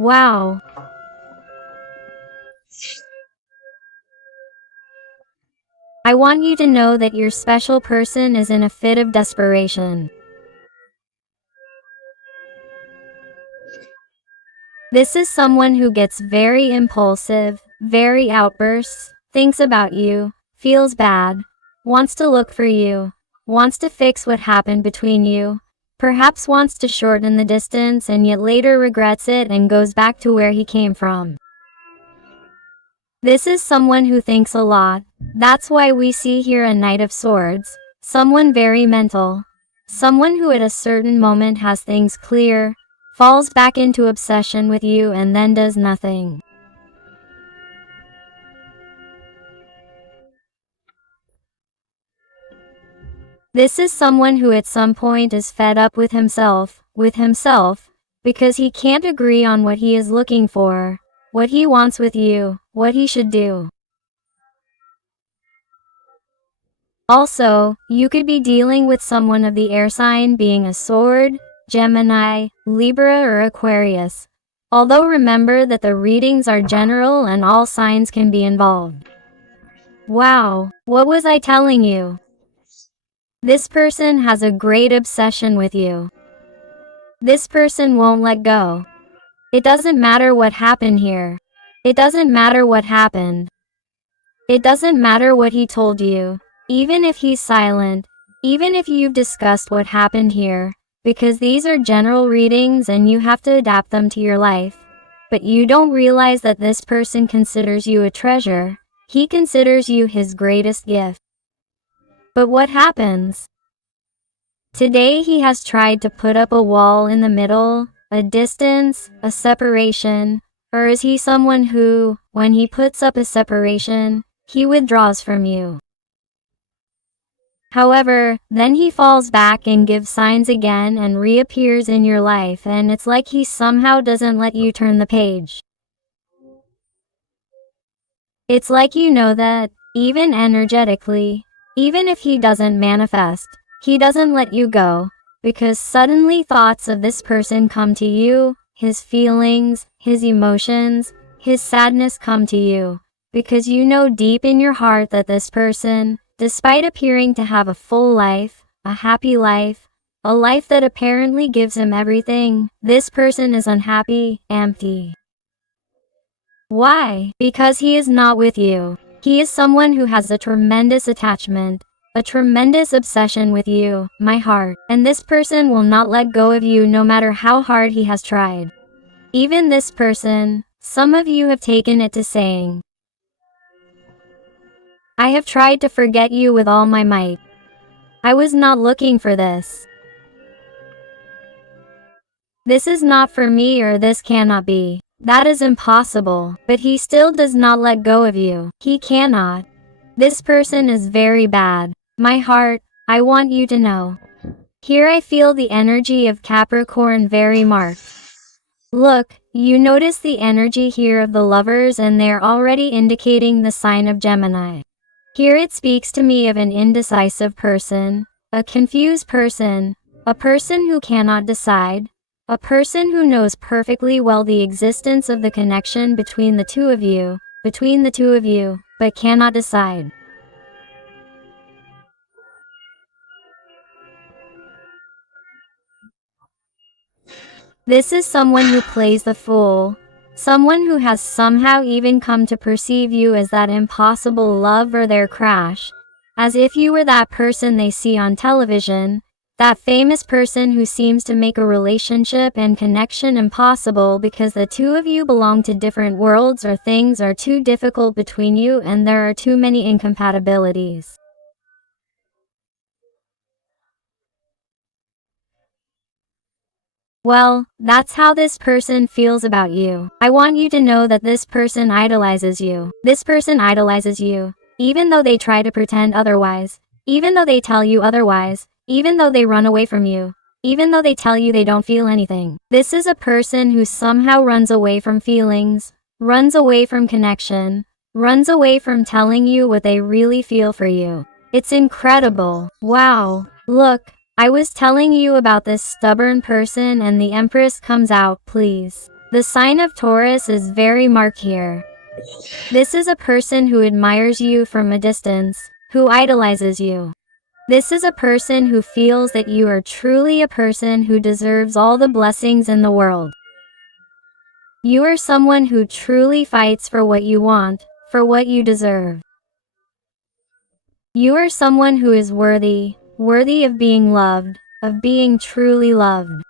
Wow. I want you to know that your special person is in a fit of desperation. This is someone who gets very impulsive, very outbursts, thinks about you, feels bad, wants to look for you, wants to fix what happened between you, perhaps wants to shorten the distance and yet later regrets it and goes back to where he came from. This is someone who thinks a lot. That's why we see here a Knight of Swords, someone very mental, someone who at a certain moment has things clear, falls back into obsession with you and then does nothing. This is someone who at some point is fed up with himself, because he can't agree on what he is looking for, what he wants with you, what he should do. Also, you could be dealing with someone of the air sign being a Sword, Gemini, Libra or Aquarius. Although remember that the readings are general and all signs can be involved. Wow, what was I telling you? This person has a great obsession with you. This person won't let go. It doesn't matter what happened here. It doesn't matter what happened. It doesn't matter what he told you, even if he's silent, even if you've discussed what happened here, because these are general readings and you have to adapt them to your life. But you don't realize that this person considers you a treasure. He considers you his greatest gift. But what happens? Today he has tried to put up a wall in the middle, a distance, a separation, or is he someone who, when he puts up a separation, he withdraws from you? However, then he falls back and gives signs again and reappears in your life, and it's like he somehow doesn't let you turn the page. It's like you know that, even energetically, even if he doesn't manifest, he doesn't let you go, because suddenly thoughts of this person come to you, his feelings, his emotions, his sadness come to you, because you know deep in your heart that this person, despite appearing to have a full life, a happy life, a life that apparently gives him everything, this person is unhappy, empty. Why? Because he is not with you. He is someone who has a tremendous attachment, a tremendous obsession with you, my heart, and this person will not let go of you no matter how hard he has tried. Even this person, some of you have taken it to saying, I have tried to forget you with all my might. I was not looking for this. This is not for me, or this cannot be. That is impossible. But he still does not let go of you. He cannot. This person is very bad. My heart, I want you to know. Here I feel the energy of Capricorn very marked. Look, you notice the energy here of the lovers and they're already indicating the sign of Gemini. Here it speaks to me of an indecisive person, a confused person, a person who cannot decide, a person who knows perfectly well the existence of the connection between the two of you, but cannot decide. This is someone who plays the fool, someone who has somehow even come to perceive you as that impossible love or their crush, as if you were that person they see on television, that famous person who seems to make a relationship and connection impossible because the two of you belong to different worlds or things are too difficult between you and there are too many incompatibilities. Well, that's how this person feels about you. I want you to know that this person idolizes you. This person idolizes you, even though they try to pretend otherwise, even though they tell you otherwise, even though they run away from you, even though they tell you they don't feel anything. This is a person who somehow runs away from feelings, runs away from connection, runs away from telling you what they really feel for you. It's incredible. Wow. Look. I was telling you about this stubborn person and the Empress comes out, please. The sign of Taurus is very marked here. This is a person who admires you from a distance, who idolizes you. This is a person who feels that you are truly a person who deserves all the blessings in the world. You are someone who truly fights for what you want, for what you deserve. You are someone who is worthy of being loved, of being truly loved.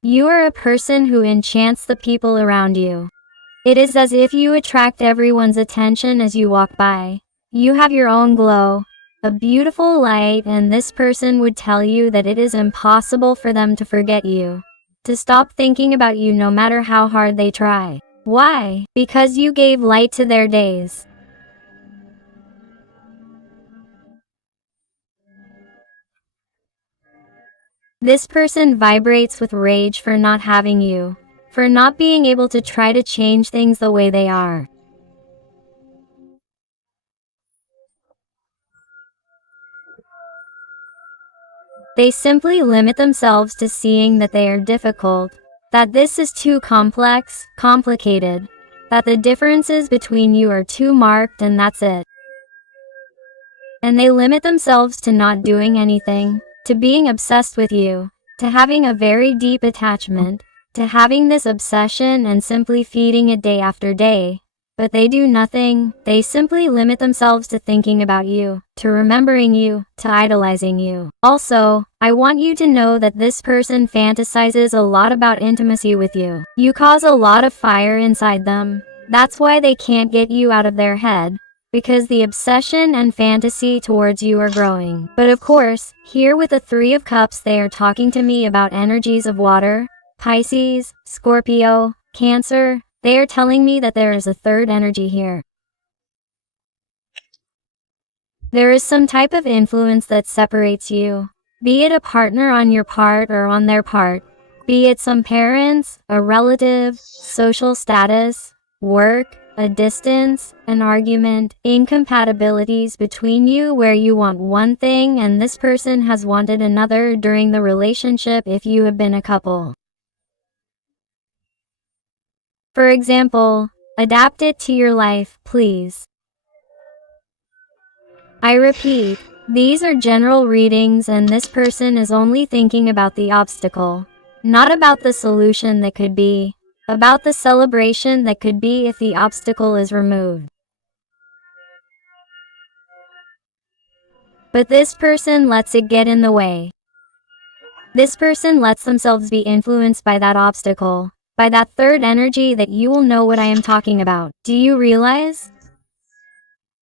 You are a person who enchants the people around you. It is as if you attract everyone's attention as you walk by. You have your own glow, a beautiful light, and this person would tell you that it is impossible for them to forget you, to stop thinking about you no matter how hard they try. Why? Because you gave light to their days. This person vibrates with rage for not having you, for not being able to try to change things the way they are. They simply limit themselves to seeing that they are difficult, that this is too complex, complicated, that the differences between you are too marked, and that's it. And they limit themselves to not doing anything, to being obsessed with you, to having a very deep attachment, to having this obsession and simply feeding it day after day. But they do nothing. They simply limit themselves to thinking about you, to remembering you, to idolizing you. Also, I want you to know that this person fantasizes a lot about intimacy with you. You cause a lot of fire inside them. That's why they can't get you out of their head, because the obsession and fantasy towards you are growing. But of course, here with the Three of Cups, they are talking to me about energies of water, Pisces, Scorpio, Cancer. They are telling me that there is a third energy here. There is some type of influence that separates you, be it a partner on your part or on their part, be it some parents, a relative, social status, work, a distance, an argument, incompatibilities between you where you want one thing and this person has wanted another during the relationship if you have been a couple. For example, adapt it to your life, please. I repeat, these are general readings and this person is only thinking about the obstacle, not about the solution that could be, about the celebration that could be if the obstacle is removed. But this person lets it get in the way. This person lets themselves be influenced by that obstacle, by that third energy that you will know what I am talking about. Do you realize?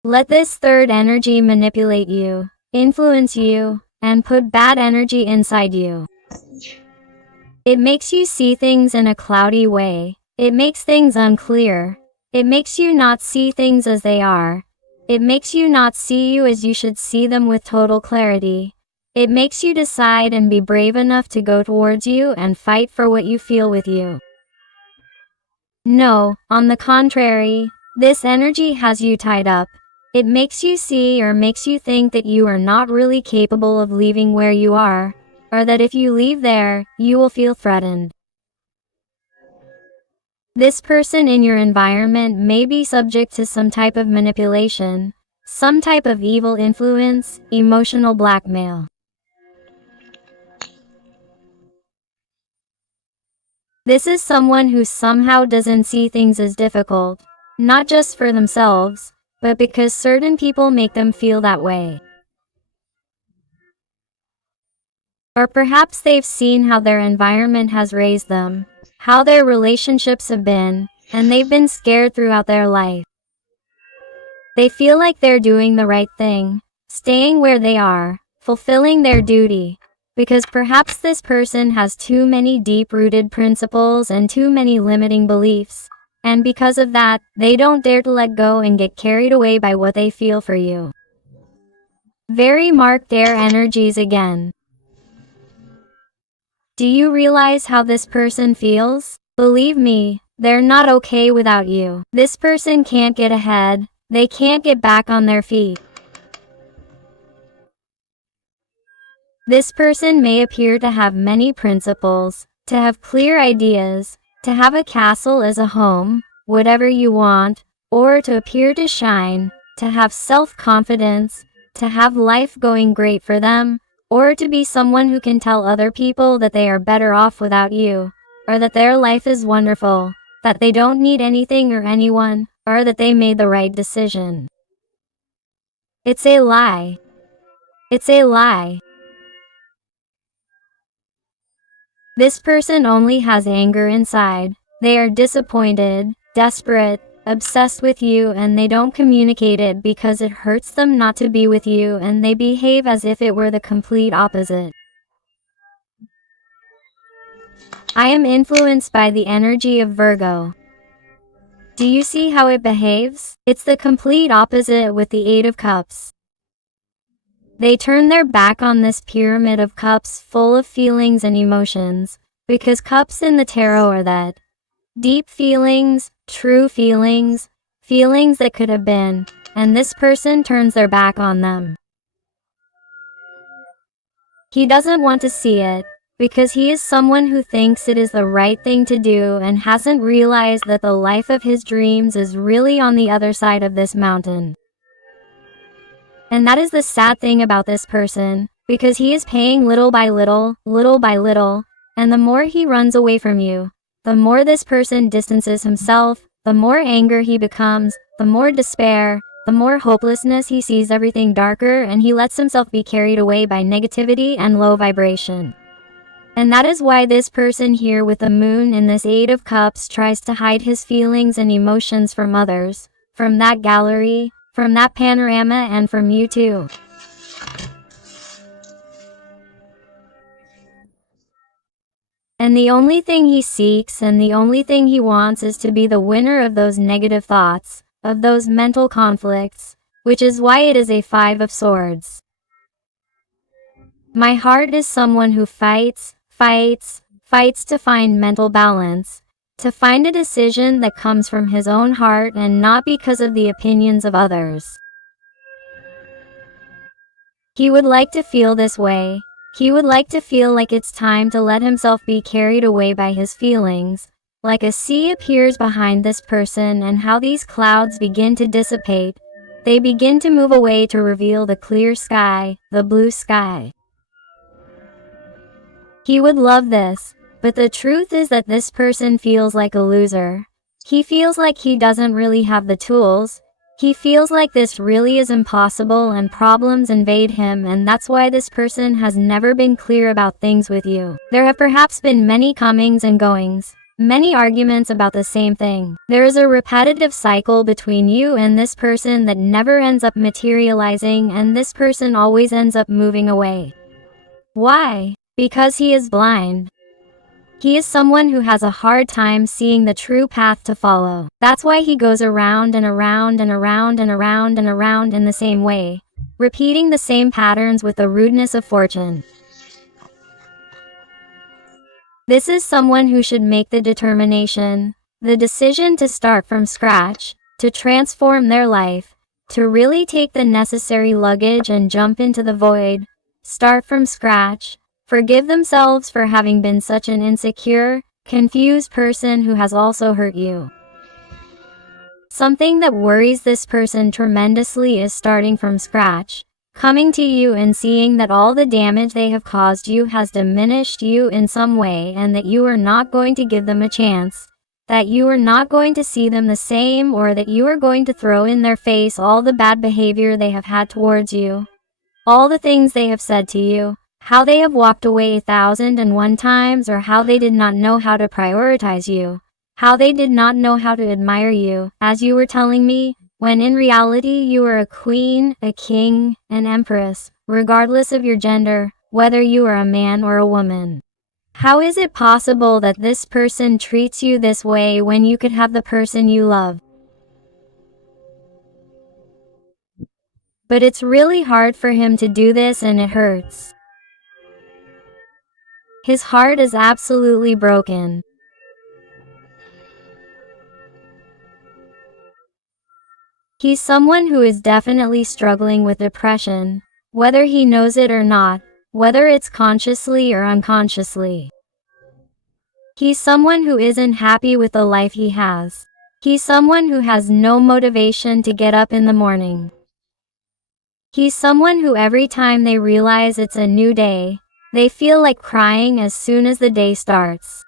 Let this third energy manipulate you, influence you, and put bad energy inside you. It makes you see things in a cloudy way. It makes things unclear. It makes you not see things as they are. It makes you not see you as you should see them with total clarity. It makes you decide and be brave enough to go towards you and fight for what you feel with you. No, on the contrary, this energy has you tied up. It makes you see or makes you think that you are not really capable of leaving where you are, or that if you leave there, you will feel threatened. This person in your environment may be subject to some type of manipulation, some type of evil influence, emotional blackmail. This is someone who somehow doesn't see things as difficult, not just for themselves, but because certain people make them feel that way. Or perhaps they've seen how their environment has raised them, how their relationships have been, and they've been scared throughout their life. They feel like they're doing the right thing, staying where they are, fulfilling their duty, because perhaps this person has too many deep-rooted principles and too many limiting beliefs, and because of that, they don't dare to let go and get carried away by what they feel for you. Very marked air energies again. Do you realize how this person feels? Believe me, they're not okay without you. This person can't get ahead, they can't get back on their feet. This person may appear to have many principles, to have clear ideas, to have a castle as a home, whatever you want, or to appear to shine, to have self-confidence, to have life going great for them, or to be someone who can tell other people that they are better off without you, or that their life is wonderful, that they don't need anything or anyone, or that they made the right decision. It's a lie. It's a lie. This person only has anger inside. They are disappointed, desperate, obsessed with you, and they don't communicate it because it hurts them not to be with you, and they behave as if it were the complete opposite. I am influenced by the energy of Virgo. Do you see how it behaves? It's the complete opposite with the Eight of Cups. They turn their back on this pyramid of cups full of feelings and emotions, because cups in the tarot are that deep feelings, true feelings, feelings that could have been, and this person turns their back on them. He doesn't want to see it, because he is someone who thinks it is the right thing to do and hasn't realized that the life of his dreams is really on the other side of this mountain. And that is the sad thing about this person, because he is paying little by little, and the more he runs away from you, the more this person distances himself, the more anger he becomes, the more despair, the more hopelessness he sees everything darker, and he lets himself be carried away by negativity and low vibration. And that is why this person here with the moon in this Eight of Cups tries to hide his feelings and emotions from others, from that gallery, from that panorama, and from you too. And the only thing he seeks and the only thing he wants is to be the winner of those negative thoughts, of those mental conflicts, which is why it is a Five of Swords. My heart is someone who fights to find mental balance, to find a decision that comes from his own heart and not because of the opinions of others. He would like to feel this way. He would like to feel like it's time to let himself be carried away by his feelings, like a sea appears behind this person, and how these clouds begin to dissipate. They begin to move away to reveal the clear sky, the blue sky. He would love this, but the truth is that this person feels like a loser. He feels like he doesn't really have the tools. He feels like this really is impossible and problems invade him, and that's why this person has never been clear about things with you. There have perhaps been many comings and goings, many arguments about the same thing. There is a repetitive cycle between you and this person that never ends up materializing, and this person always ends up moving away. Why? Because he is blind. He is someone who has a hard time seeing the true path to follow. That's why he goes around and around and around and around and around in the same way, repeating the same patterns with the rudeness of fortune. This is someone who should make the determination, the decision to start from scratch, to transform their life, to really take the necessary luggage and jump into the void, start from scratch. Forgive themselves for having been such an insecure, confused person who has also hurt you. Something that worries this person tremendously is starting from scratch, coming to you and seeing that all the damage they have caused you has diminished you in some way, and that you are not going to give them a chance, that you are not going to see them the same, or that you are going to throw in their face all the bad behavior they have had towards you, all the things they have said to you, how they have walked away 1,001 times, or how they did not know how to prioritize you, how they did not know how to admire you, as you were telling me, when in reality you are a queen, a king, an empress, regardless of your gender, whether you are a man or a woman. How is it possible that this person treats you this way when you could have the person you love? But it's really hard for him to do this, and it hurts. His heart is absolutely broken. He's someone who is definitely struggling with depression, whether he knows it or not, whether it's consciously or unconsciously. He's someone who isn't happy with the life he has. He's someone who has no motivation to get up in the morning. He's someone who every time they realize it's a new day, they feel like crying as soon as the day starts.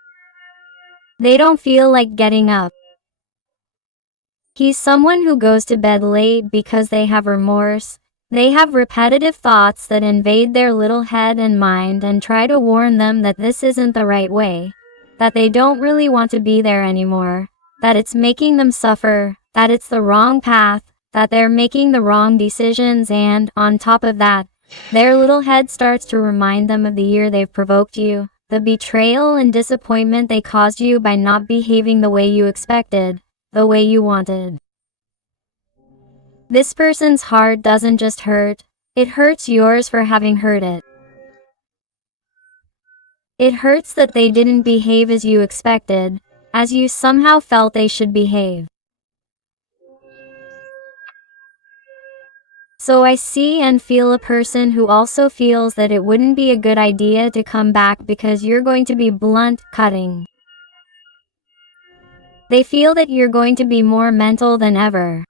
They don't feel like getting up. He's someone who goes to bed late because they have remorse. They have repetitive thoughts that invade their little head and mind and try to warn them that this isn't the right way, that they don't really want to be there anymore, that it's making them suffer, that it's the wrong path, that they're making the wrong decisions, and, on top of that, their little head starts to remind them of the year they've provoked you, the betrayal and disappointment they caused you by not behaving the way you expected, the way you wanted. This person's heart doesn't just hurt, it hurts yours for having hurt it. It hurts that they didn't behave as you expected, as you somehow felt they should behave. So I see and feel a person who also feels that it wouldn't be a good idea to come back because you're going to be blunt, cutting. They feel that you're going to be more mental than ever.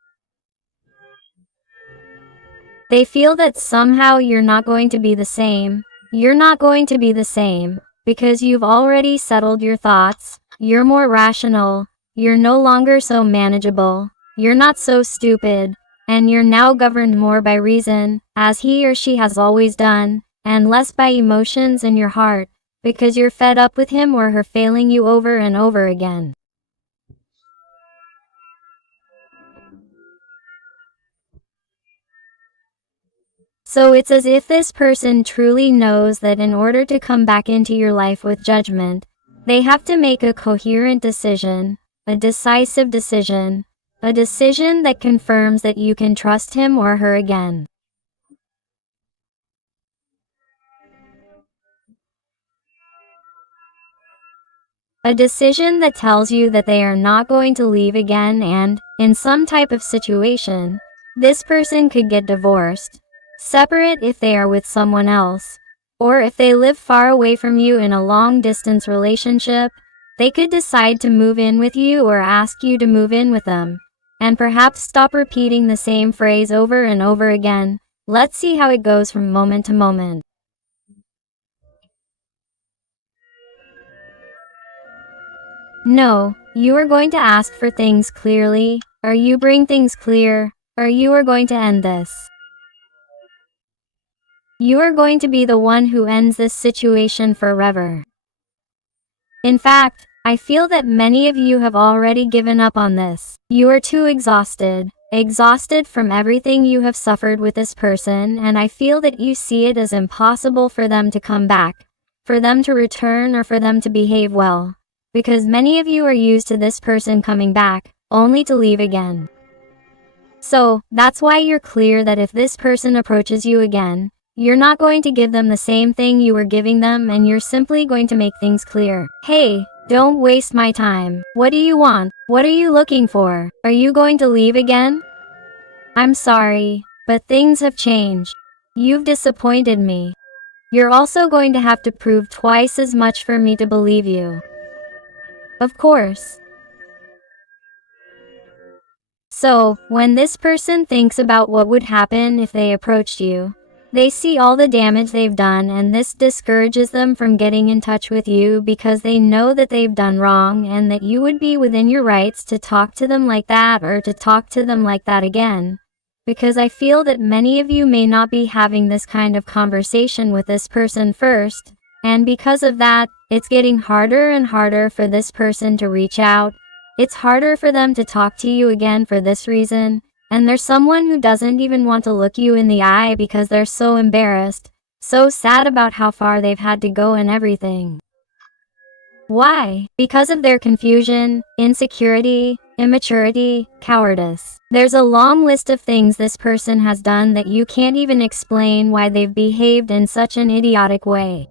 They feel that somehow you're not going to be the same. You're not going to be the same, because you've already settled your thoughts, you're more rational, you're no longer so manageable, you're not so stupid, and you're now governed more by reason, as he or she has always done, and less by emotions and your heart, because you're fed up with him or her failing you over and over again. So it's as if this person truly knows that in order to come back into your life with judgment, they have to make a coherent decision, a decisive decision, a decision that confirms that you can trust him or her again. A decision that tells you that they are not going to leave again, and, in some type of situation, this person could get divorced, separate if they are with someone else, or if they live far away from you in a long-distance relationship, they could decide to move in with you or ask you to move in with them, and perhaps stop repeating the same phrase over and over again. Let's see how it goes from moment to moment. No, you are going to ask for things clearly, or you bring things clear, or you are going to end this. You are going to be the one who ends this situation forever. In fact, I feel that many of you have already given up on this. You are too exhausted from everything you have suffered with this person, and I feel that you see it as impossible for them to come back, for them to return, or for them to behave well. Because many of you are used to this person coming back, only to leave again. So, that's why you're clear that if this person approaches you again, you're not going to give them the same thing you were giving them, and you're simply going to make things clear. Hey, don't waste my time. What do you want? What are you looking for? Are you going to leave again? I'm sorry, but things have changed. You've disappointed me. You're also going to have to prove twice as much for me to believe you. Of course. So, when this person thinks about what would happen if they approached you, they see all the damage they've done, and this discourages them from getting in touch with you because they know that they've done wrong and that you would be within your rights to talk to them like that or to talk to them like that again. Because I feel that many of you may not be having this kind of conversation with this person first, and because of that, it's getting harder and harder for this person to reach out. It's harder for them to talk to you again for this reason, and there's someone who doesn't even want to look you in the eye because they're so embarrassed, so sad about how far they've had to go and everything. Why? Because of their confusion, insecurity, immaturity, cowardice. There's a long list of things this person has done that you can't even explain why they've behaved in such an idiotic way.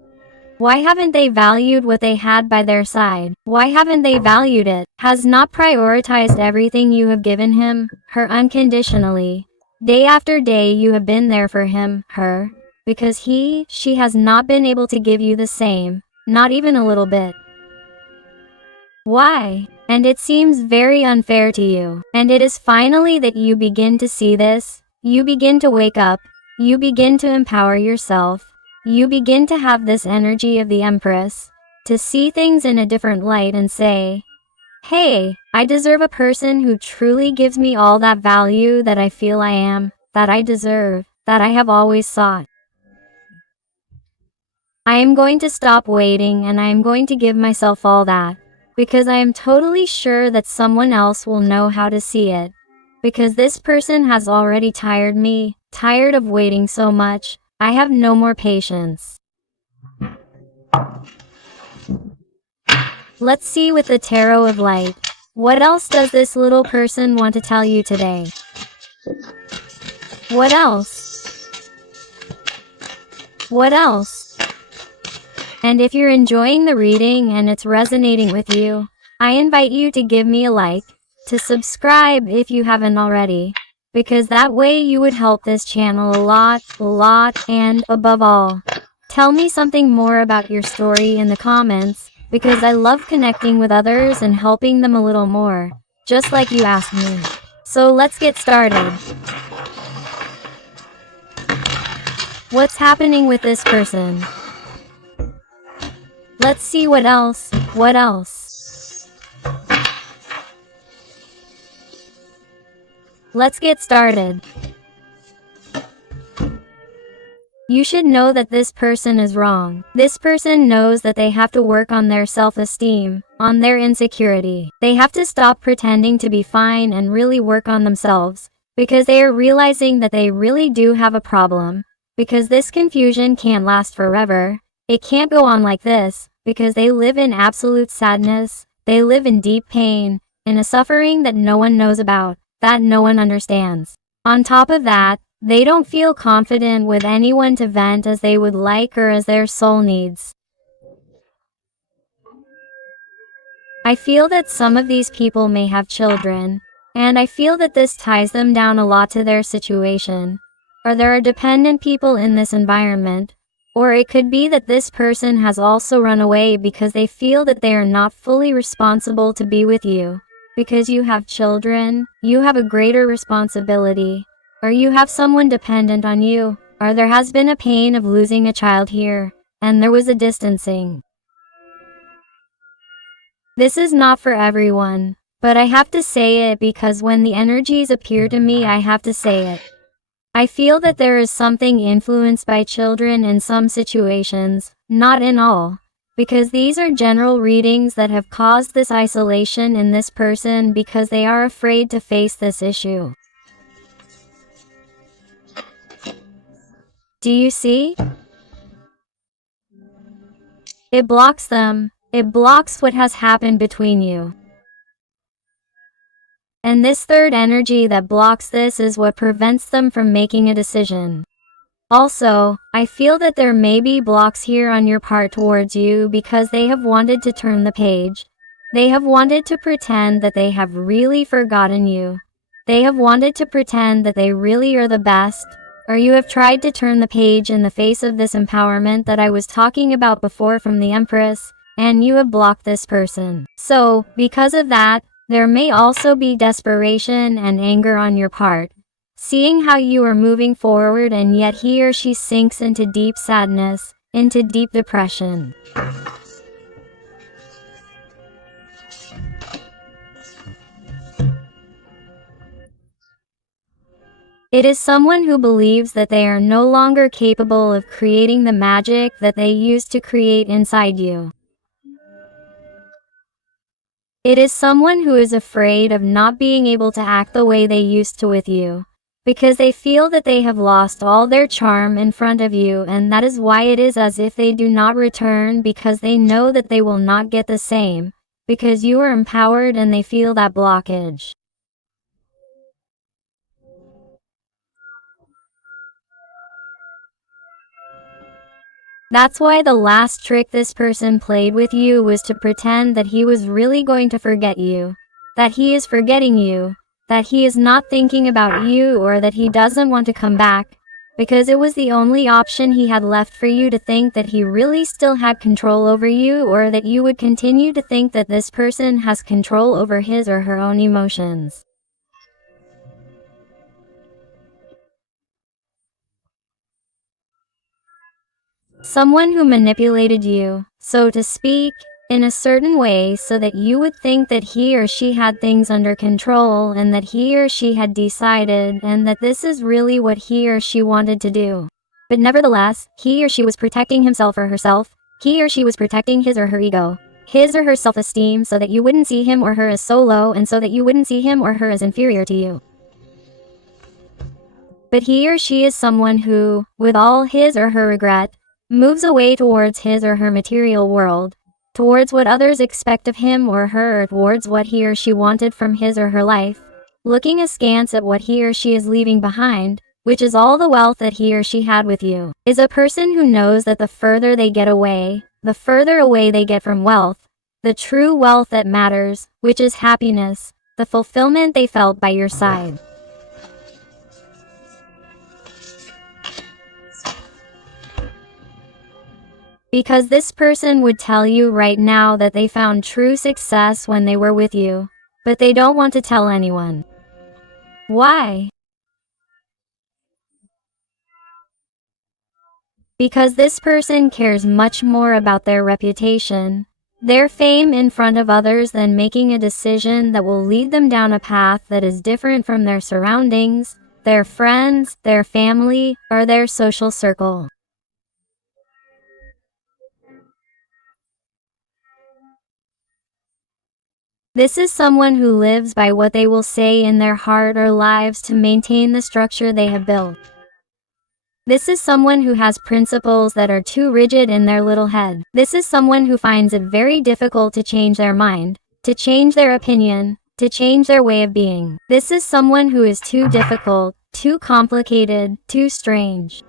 Why haven't they valued what they had by their side? Why haven't they valued it? Has not prioritized everything you have given him, her unconditionally. Day after day you have been there for him, her, because she has not been able to give you the same, not even a little bit. Why? And it seems very unfair to you. And it is finally that you begin to see this. You begin to wake up. You begin to empower yourself. You begin to have this energy of the Empress, to see things in a different light and say, hey, I deserve a person who truly gives me all that value that I feel I am, that I deserve, that I have always sought. I am going to stop waiting and I am going to give myself all that, because I am totally sure that someone else will know how to see it. Because this person has already tired me, tired of waiting so much. I have no more patience. Let's see with the Tarot of Light. What else does this little person want to tell you today? What else? What else? And if you're enjoying the reading and it's resonating with you, I invite you to give me a like, to subscribe if you haven't already, because that way you would help this channel a lot, and above all, tell me something more about your story in the comments, because I love connecting with others and helping them a little more, just like you asked me. So let's get started. What's happening with this person? Let's see what else. What else? Let's get started. You should know that this person is wrong. This person knows that they have to work on their self-esteem, on their insecurity. They have to stop pretending to be fine and really work on themselves, because they are realizing that they really do have a problem, because this confusion can't last forever. It can't go on like this, because they live in absolute sadness. They live in deep pain, in a suffering that no one knows about, that no one understands. On top of that, they don't feel confident with anyone to vent as they would like or as their soul needs. I feel that some of these people may have children, and I feel that this ties them down a lot to their situation. Or there are dependent people in this environment. Or it could be that this person has also run away because they feel that they are not fully responsible to be with you. Because you have children, you have a greater responsibility. Or you have someone dependent on you, or there has been a pain of losing a child here, and there was a distancing. This is not for everyone, but I have to say it because when the energies appear to me, I have to say it. I feel that there is something influenced by children in some situations, not in all, because these are general readings that have caused this isolation in this person because they are afraid to face this issue. Do you see? It blocks them. It blocks what has happened between you. And this third energy that blocks this is what prevents them from making a decision. Also, I feel that there may be blocks here on your part towards you because they have wanted to turn the page. They have wanted to pretend that they have really forgotten you. They have wanted to pretend that they really are the best. Or you have tried to turn the page in the face of this empowerment that I was talking about before from the Empress, and you have blocked this person. So, because of that, there may also be desperation and anger on your part, seeing how you are moving forward and yet he or she sinks into deep sadness, into deep depression. It is someone who believes that they are no longer capable of creating the magic that they used to create inside you. It is someone who is afraid of not being able to act the way they used to with you, because they feel that they have lost all their charm in front of you, and that is why it is as if they do not return, because they know that they will not get the same, because you are empowered and they feel that blockage. That's why the last trick this person played with you was to pretend that he was really going to forget you, that he is forgetting you, that he is not thinking about you, or that he doesn't want to come back, because it was the only option he had left for you to think that he really still had control over you, or that you would continue to think that this person has control over his or her own emotions. Someone who manipulated you, so to speak, in a certain way so that you would think that he or she had things under control and that he or she had decided and that this is really what he or she wanted to do. But nevertheless, he or she was protecting himself or herself. He or she was protecting his or her ego, his or her self-esteem, so that you wouldn't see him or her as so low and so that you wouldn't see him or her as inferior to you. But he or she is someone who, with all his or her regret, moves away towards his or her material world, towards what others expect of him or her, or towards what he or she wanted from his or her life, looking askance at what he or she is leaving behind, which is all the wealth that he or she had with you, is a person who knows that the further they get away, the further away they get from wealth, the true wealth that matters, which is happiness, the fulfillment they felt by your side. Because this person would tell you right now that they found true success when they were with you, but they don't want to tell anyone. Why? Because this person cares much more about their reputation, their fame in front of others, than making a decision that will lead them down a path that is different from their surroundings, their friends, their family, or their social circle. This is someone who lives by what they will say in their heart or lives to maintain the structure they have built. This is someone who has principles that are too rigid in their little head. This is someone who finds it very difficult to change their mind, to change their opinion, to change their way of being. This is someone who is too difficult, too complicated, too strange.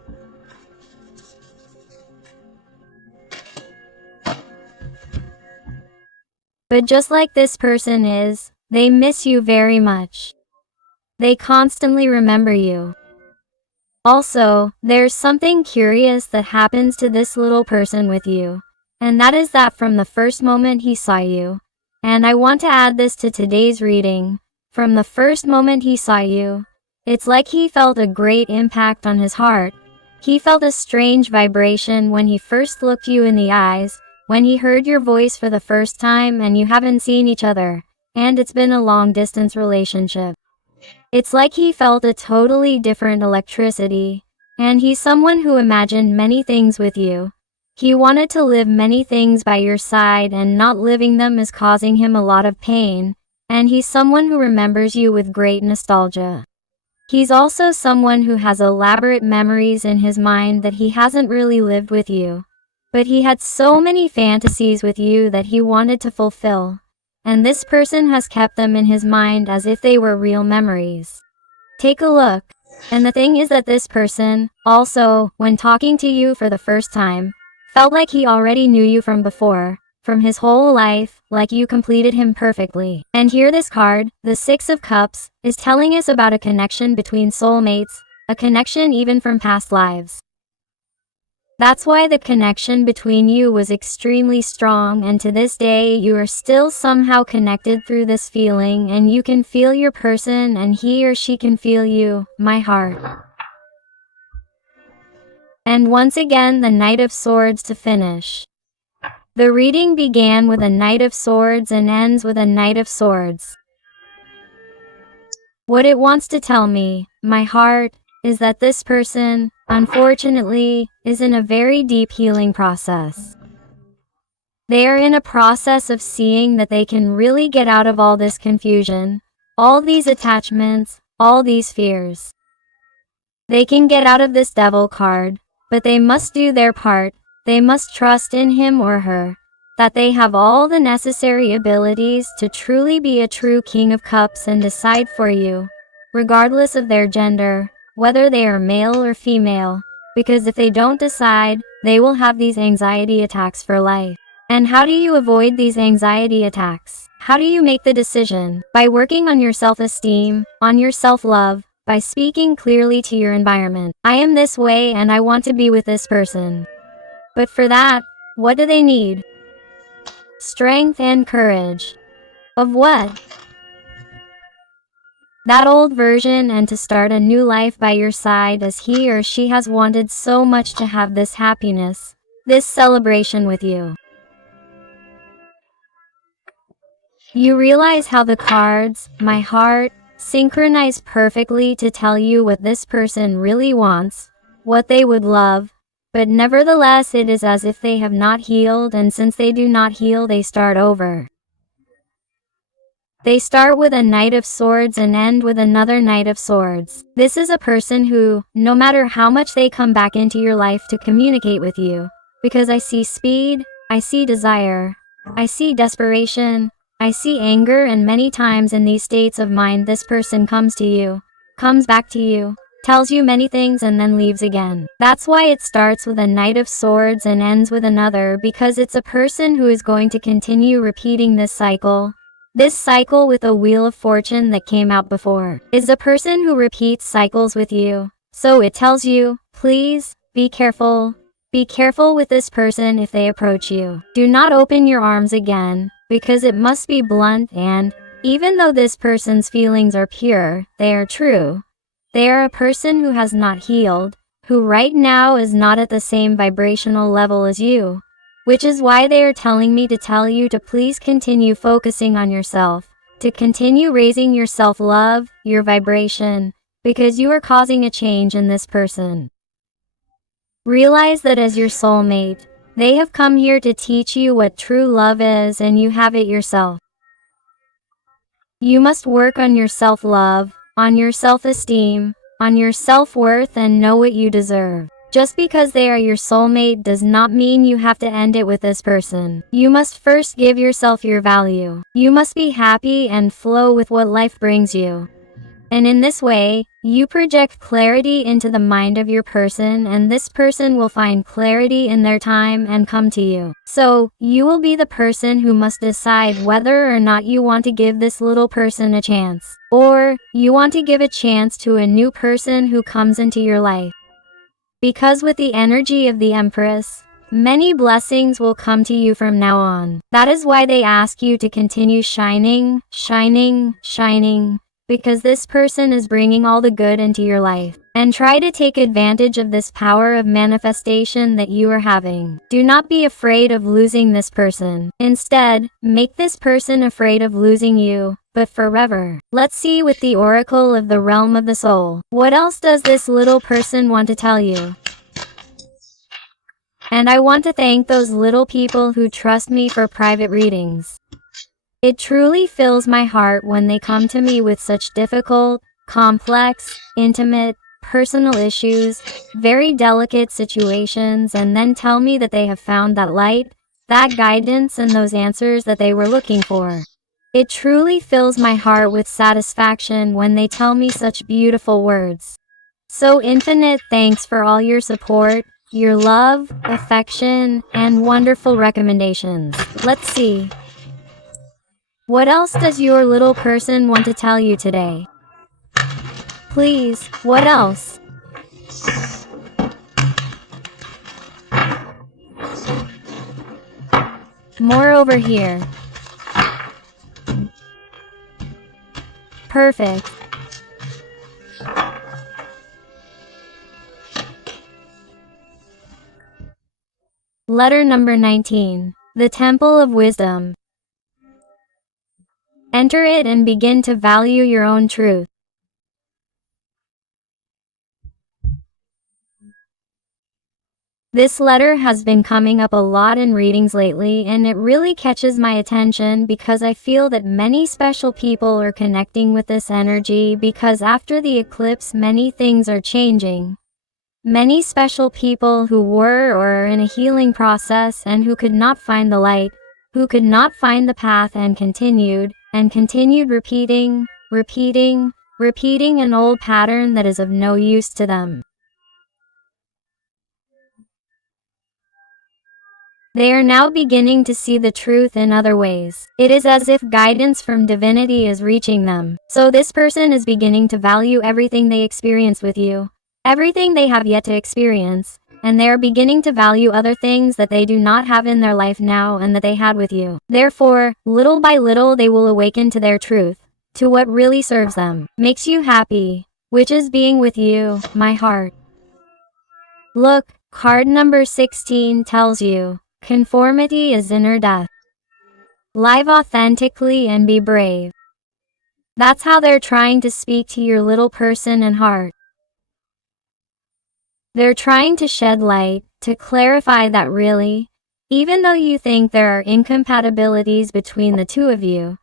But just like this person is, they miss you very much. They constantly remember you. Also, there's something curious that happens to this little person with you, and that is that from the first moment he saw you, and I want to add this to today's reading, from the first moment he saw you, it's like he felt a great impact on his heart. He felt a strange vibration when he first looked you in the eyes, when he heard your voice for the first time and you haven't seen each other, and it's been a long-distance relationship. It's like he felt a totally different electricity, and he's someone who imagined many things with you. He wanted to live many things by your side, and not living them is causing him a lot of pain, and he's someone who remembers you with great nostalgia. He's also someone who has elaborate memories in his mind that he hasn't really lived with you, but he had so many fantasies with you that he wanted to fulfill, and this person has kept them in his mind as if they were real memories. Take a look. And the thing is that this person, also, when talking to you for the first time, felt like he already knew you from before, from his whole life, like you completed him perfectly. And here this card, the Six of Cups, is telling us about a connection between soulmates, a connection even from past lives. That's why the connection between you was extremely strong, and to this day you are still somehow connected through this feeling, and you can feel your person and he or she can feel you, my heart. And once again, the Knight of Swords to finish. The reading began with a Knight of Swords and ends with a Knight of Swords. What it wants to tell me, my heart, is that this person, unfortunately, is in a very deep healing process. They are in a process of seeing that they can really get out of all this confusion, all these attachments, all these fears. They can get out of this Devil card, but they must do their part. They must trust in him or her, that they have all the necessary abilities to truly be a true King of Cups and decide for you, regardless of their gender, whether they are male or female, because if they don't decide, they will have these anxiety attacks for life. And how do you avoid these anxiety attacks? How do you make the decision? By working on your self-esteem, on your self-love, by speaking clearly to your environment. I am this way and I want to be with this person. But for that, what do they need? Strength and courage. Of what? That old version, and to start a new life by your side, as he or she has wanted so much to have this happiness, this celebration with you. You realize how the cards, my heart, synchronize perfectly to tell you what this person really wants, what they would love, but nevertheless it is as if they have not healed, and since they do not heal, they start over. They start with a Knight of Swords and end with another Knight of Swords. This is a person who, no matter how much they come back into your life to communicate with you, because I see speed, I see desire, I see desperation, I see anger, and many times in these states of mind this person comes to you, comes back to you, tells you many things and then leaves again. That's why it starts with a Knight of Swords and ends with another, because it's a person who is going to continue repeating this cycle. This cycle with a Wheel of Fortune that came out before is a person who repeats cycles with you. So it tells you, please, be careful. Be careful with this person if they approach you. Do not open your arms again, because it must be blunt, and even though this person's feelings are pure, they are true. They are a person who has not healed, who right now is not at the same vibrational level as you. Which is why they are telling me to tell you to please continue focusing on yourself, to continue raising your self-love, your vibration, because you are causing a change in this person. Realize that as your soulmate, they have come here to teach you what true love is, and you have it yourself. You must work on your self-love, on your self-esteem, on your self-worth, and know what you deserve. Just because they are your soulmate does not mean you have to end it with this person. You must first give yourself your value. You must be happy and flow with what life brings you. And in this way, you project clarity into the mind of your person, and this person will find clarity in their time and come to you. So, you will be the person who must decide whether or not you want to give this little person a chance, or you want to give a chance to a new person who comes into your life. Because with the energy of the Empress, many blessings will come to you from now on. That is why they ask you to continue shining, shining, shining, because this person is bringing all the good into your life. And try to take advantage of this power of manifestation that you are having. Do not be afraid of losing this person. Instead, make this person afraid of losing you, but forever. Let's see with the Oracle of the Realm of the Soul. What else does this little person want to tell you? And I want to thank those little people who trust me for private readings. It truly fills my heart when they come to me with such difficult, complex, intimate, personal issues, very delicate situations, and then tell me that they have found that light, that guidance, and those answers that they were looking for. It truly fills my heart with satisfaction when they tell me such beautiful words. So infinite thanks for all your support, your love, affection, and wonderful recommendations. Let's see. What else does your little person want to tell you today? Please, what else? More over here. Perfect. Letter number 19. The Temple of Wisdom. Enter it and begin to value your own truth. This letter has been coming up a lot in readings lately, and it really catches my attention because I feel that many special people are connecting with this energy, because after the eclipse many things are changing. Many special people who were or are in a healing process and who could not find the light, who could not find the path, and continued repeating an old pattern that is of no use to them. They are now beginning to see the truth in other ways. It is as if guidance from divinity is reaching them. So this person is beginning to value everything they experience with you, everything they have yet to experience, and they are beginning to value other things that they do not have in their life now and that they had with you. Therefore, little by little they will awaken to their truth, to what really serves them, makes you happy, which is being with you, my heart. Look, card number 16 tells you, conformity is inner death. Live authentically and be brave. That's how they're trying to speak to your little person and heart. They're trying to shed light, to clarify that really, even though you think there are incompatibilities between the two of you,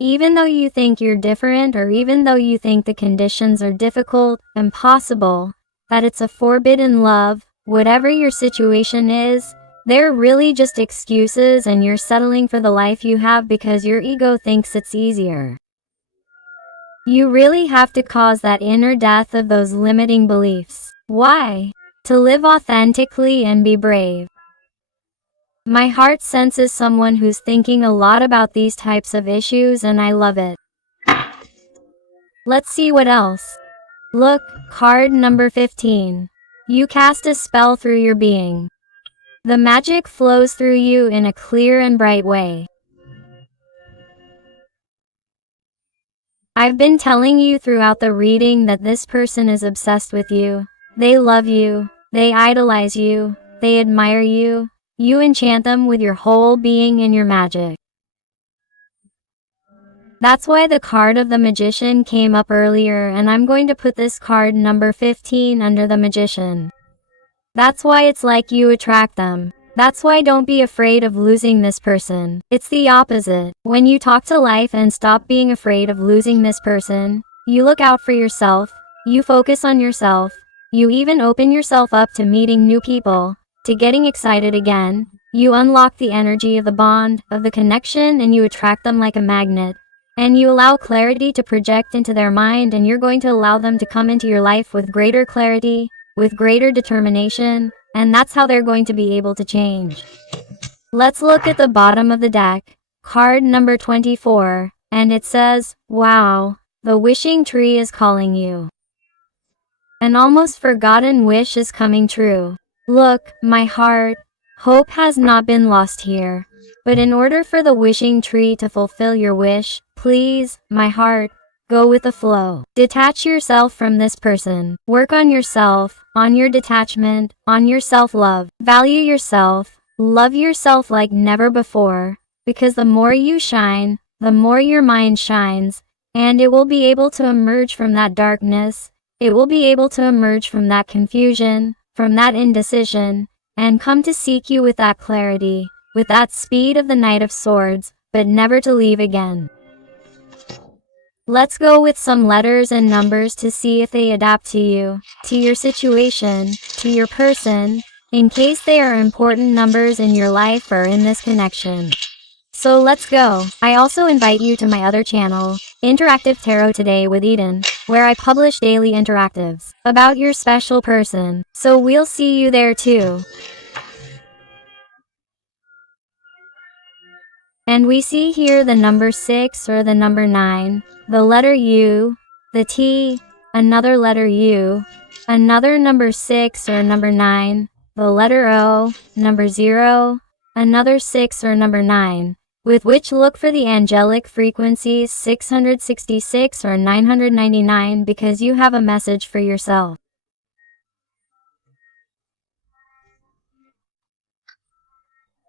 even though you think you're different, or even though you think the conditions are difficult, impossible, that it's a forbidden love, whatever your situation is, they're really just excuses and you're settling for the life you have because your ego thinks it's easier. You really have to cause that inner death of those limiting beliefs. Why? To live authentically and be brave. My heart senses someone who's thinking a lot about these types of issues and I love it. Let's see what else. Look, card number 15. You cast a spell through your being. The magic flows through you in a clear and bright way. I've been telling you throughout the reading that this person is obsessed with you. They love you, they idolize you, they admire you, you enchant them with your whole being and your magic. That's why the card of the Magician came up earlier, and I'm going to put this card number 15 under the Magician. That's why it's like you attract them. That's why don't be afraid of losing this person. It's the opposite. When you talk to life and stop being afraid of losing this person, you look out for yourself, you focus on yourself, you even open yourself up to meeting new people, to getting excited again, you unlock the energy of the bond, of the connection, and you attract them like a magnet. And you allow clarity to project into their mind, and you're going to allow them to come into your life with greater clarity, with greater determination, and that's how they're going to be able to change. Let's look at the bottom of the deck, card number 24, and it says, wow, the wishing tree is calling you. An almost forgotten wish is coming true. Look, my heart, hope has not been lost here. But in order for the wishing tree to fulfill your wish, please, my heart, go with the flow. Detach yourself from this person. Work on yourself, on your detachment, on your self-love. Value yourself, love yourself like never before, because the more you shine, the more your mind shines, and it will be able to emerge from that darkness. It will be able to emerge from that confusion, from that indecision, and come to seek you with that clarity, with that speed of the Knight of Swords, but never to leave again. Let's go with some letters and numbers to see if they adapt to you, to your situation, to your person, in case they are important numbers in your life or in this connection. So let's go. I also invite you to my other channel, Interactive Tarot Today with Eden, where I publish daily interactives about your special person. So we'll see you there too. And we see here the number 6 or the number 9, the letter U, the T, another letter U, another number 6 or number 9, the letter O, number 0, another 6 or number 9, with which look for the angelic frequencies 666 or 999 because you have a message for yourself.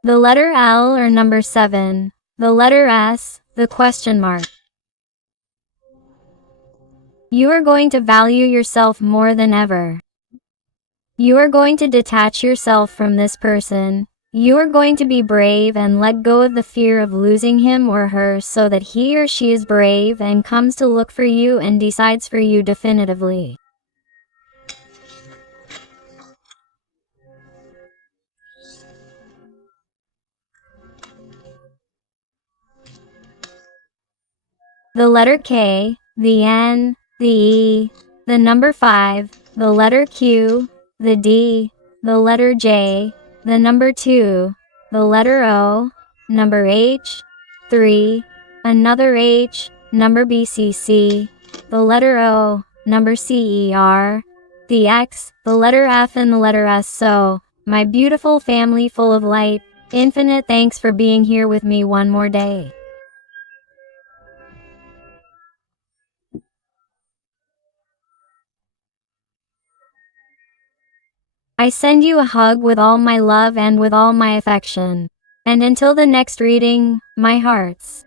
The letter L or number 7, the letter S, the question mark. You are going to value yourself more than ever. You are going to detach yourself from this person. You are going to be brave and let go of the fear of losing him or her so that he or she is brave and comes to look for you and decides for you definitively. The letter K, the N, the E, the number 5, the letter Q, the D, the letter J, the number 2, the letter O, number H, 3, another H, number BCC, the letter O, number CER, the X, the letter F, and the letter S. So, my beautiful family full of light, infinite thanks for being here with me one more day. I send you a hug with all my love and with all my affection. And until the next reading, my hearts.